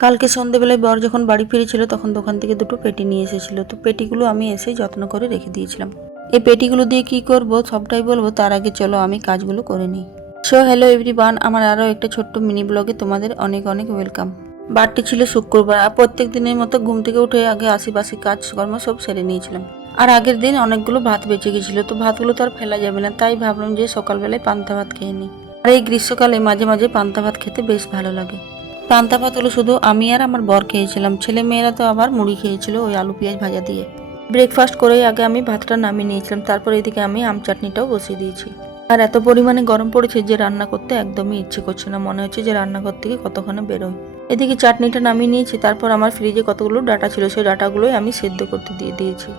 কালকে সন্ধ্যেবেলায় বর যখন বাড়ি ফিরেছিল তখন দোকান থেকে দুটো পেটি নিয়ে এসেছিল। তো পেটিগুলো আমি এসে যত্ন করে রেখে দিয়েছিলাম। এই পেটিগুলো দিয়ে কি করব সবটাই বলবো, তার আগে চলো আমি কাজগুলো করে নিই। সো হ্যালো এভরিওয়ান, আমার আরও একটা ছোট্ট মিনি ব্লগে তোমাদের অনেক অনেক ওয়েলকাম। বারটি ছিল শুক্রবার, আর প্রত্যেক দিনের মতো ঘুম থেকে উঠে আগে আশিপাশি কাজকর্ম সব সেরে নিয়েছিলাম। আর আগের দিন অনেকগুলো ভাত বেঁচে গেছিলো, তো ভাতগুলো তো আর ফেলা যাবে না, তাই ভাবলাম যে সকালবেলায় পান্তা ভাত খেয়ে নিই। আর এই গ্রীষ্মকালে মাঝে মাঝে পান্তা ভাত খেতে বেশ ভালো লাগে। পান্তা ভাত হলো শুধু আমি আর আমার বর খেয়েছিলাম, ছেলে মেয়েরা তো আবার মুড়ি খেয়েছিল ওই আলু পেঁয়াজ ভাজা দিয়ে। ব্রেকফাস্ট করেই আগে আমি ভাতটা নামিয়ে নিয়েছিলাম, তারপর এদিকে আমি আম চাটনিটাও বসিয়ে দিয়েছি। আর এত পরিমাণে গরম পড়েছে যে রান্না করতে একদমই ইচ্ছে করছে না, মনে হচ্ছে যে রান্নাঘর থেকে কতক্ষণে বেরোয়। এদিকে চাটনিটা নামিয়ে নিয়েছি, তারপর আমার ফ্রিজে কতগুলো ডাটা ছিল সেই ডাটাগুলোই আমি সেদ্ধ করতে দিয়ে দিয়েছি।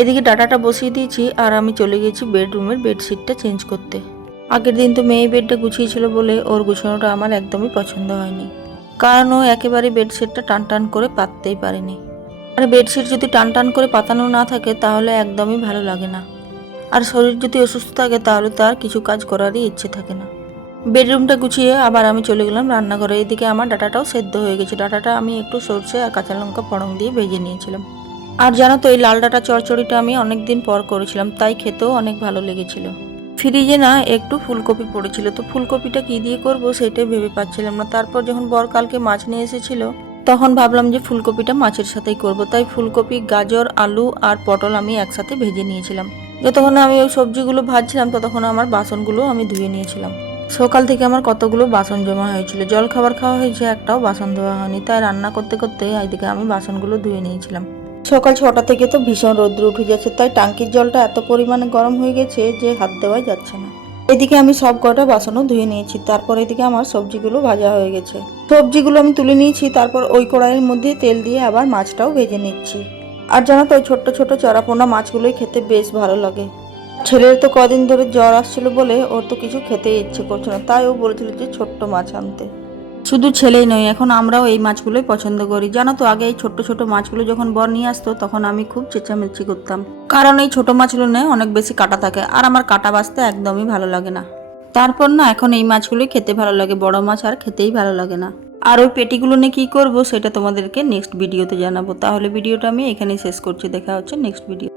এদিকে ডাটাটা বসিয়ে দিয়েছি আর আমি চলে গেছি বেডরুমের বেডশিটটা চেঞ্জ করতে। আগের দিন তো মেয়ে বেডটা গুছিয়েছিল বলে ওর গুছানোটা আমার একদমই পছন্দ হয়নি, কারণ ও একেবারে বেডশিটটা টান টান করে পাততেই পারেনি। আর বেডশিট যদি টান টান করে পাতানো না থাকে তাহলে একদমই ভালো লাগে না, আর শরীর যদি অসুস্থ থাকে তাহলে তার কিছু কাজ করারই ইচ্ছে থাকে না। বেডরুমটা গুছিয়ে আবার আমি চলে গেলাম রান্নাঘরে। এদিকে আমার ডাটাটাও সেদ্ধ হয়ে গেছে। ডাটাটা আমি একটু সরষে আর কাঁচা লঙ্কা ফোড়ন দিয়ে ভেজে নিয়েছিলাম। আর জানো তো এই লাল ডাটা চচ্চড়িটা আমি অনেকদিন পর করেছিলাম, তাই খেতেও অনেক ভালো লেগেছিল। ফ্রিজে না একটু ফুলকপি পড়েছিল, তো ফুলকপিটা কি দিয়ে করব সেটাই ভেবে পাচ্ছিলাম না। তারপর যখন বর কালকে মাছ নিয়ে এসেছিল তখন ভাবলাম যে ফুলকপিটা মাছের সাথেই করব, তাই ফুলকপি, গাজর, আলু আর পটল আমি একসাথে ভেজে নিয়েছিলাম। যতক্ষণ আমি ওই সবজিগুলো ভাজছিলাম ততক্ষণ আমার বাসনগুলো আমি ধুয়ে নিয়েছিলাম। সকাল থেকে আমার কতগুলো বাসন জমা হয়েছিল, জল খাবার খাওয়া হয়েছে, একটাও বাসন ধোয়া হয়নি, তাই রান্না করতে করতে এইদিকে আমি বাসনগুলো ধুয়ে নিয়েছিলাম। সকাল 6টা থেকে তো ভীষণ রৌদ্র উঠে যাচ্ছে, তাই টাঙ্কির জলটা এত পরিমাণে গরম হয়ে গেছে যে হাত দেওয়াই যাচ্ছে না। এদিকে আমি সব কটা বাসনও ধুয়ে নিয়েছি, তারপর এদিকে আমার সবজিগুলো ভাজা হয়ে গেছে। সবজিগুলো আমি তুলে নিয়েছি, তারপর ওই কড়াইয়ের মধ্যে তেল দিয়ে আবার মাছটাও ভেজে নিচ্ছি। আর জানো তো ওই ছোট্ট ছোট চড়াপোনা মাছগুলোই খেতে বেশ ভালো লাগে। ছেলের তো কদিন ধরে জ্বর আসছিল বলে ওর তো কিছু খেতেই ইচ্ছে করছে না, তাই ও বলেছিল যে ছোট্ট মাছ আনতে। শুধু ছেলেই নয়, এখন আমরাও এই মাছগুলোই পছন্দ করি। জানো তো আগে এই ছোট্ট ছোট মাছগুলো যখন বর নিয়ে আসতো তখন আমি খুব চেঁচামেচি করতাম, কারণ এই ছোট মাছগুলো নেই অনেক বেশি কাটা থাকে, আর আমার কাটা বাছতে একদমই ভালো লাগে না। তারপর না এখন এই মাছগুলোই খেতে ভালো লাগে, বড় মাছ আর খেতেই ভালো লাগে না। আর ওই পেটিগুলো নিয়ে কী করবো সেটা তোমাদেরকে নেক্সট ভিডিওতে জানাবো। তাহলে ভিডিওটা আমি এখানেই শেষ করছি, দেখা হচ্ছে নেক্সট ভিডিও।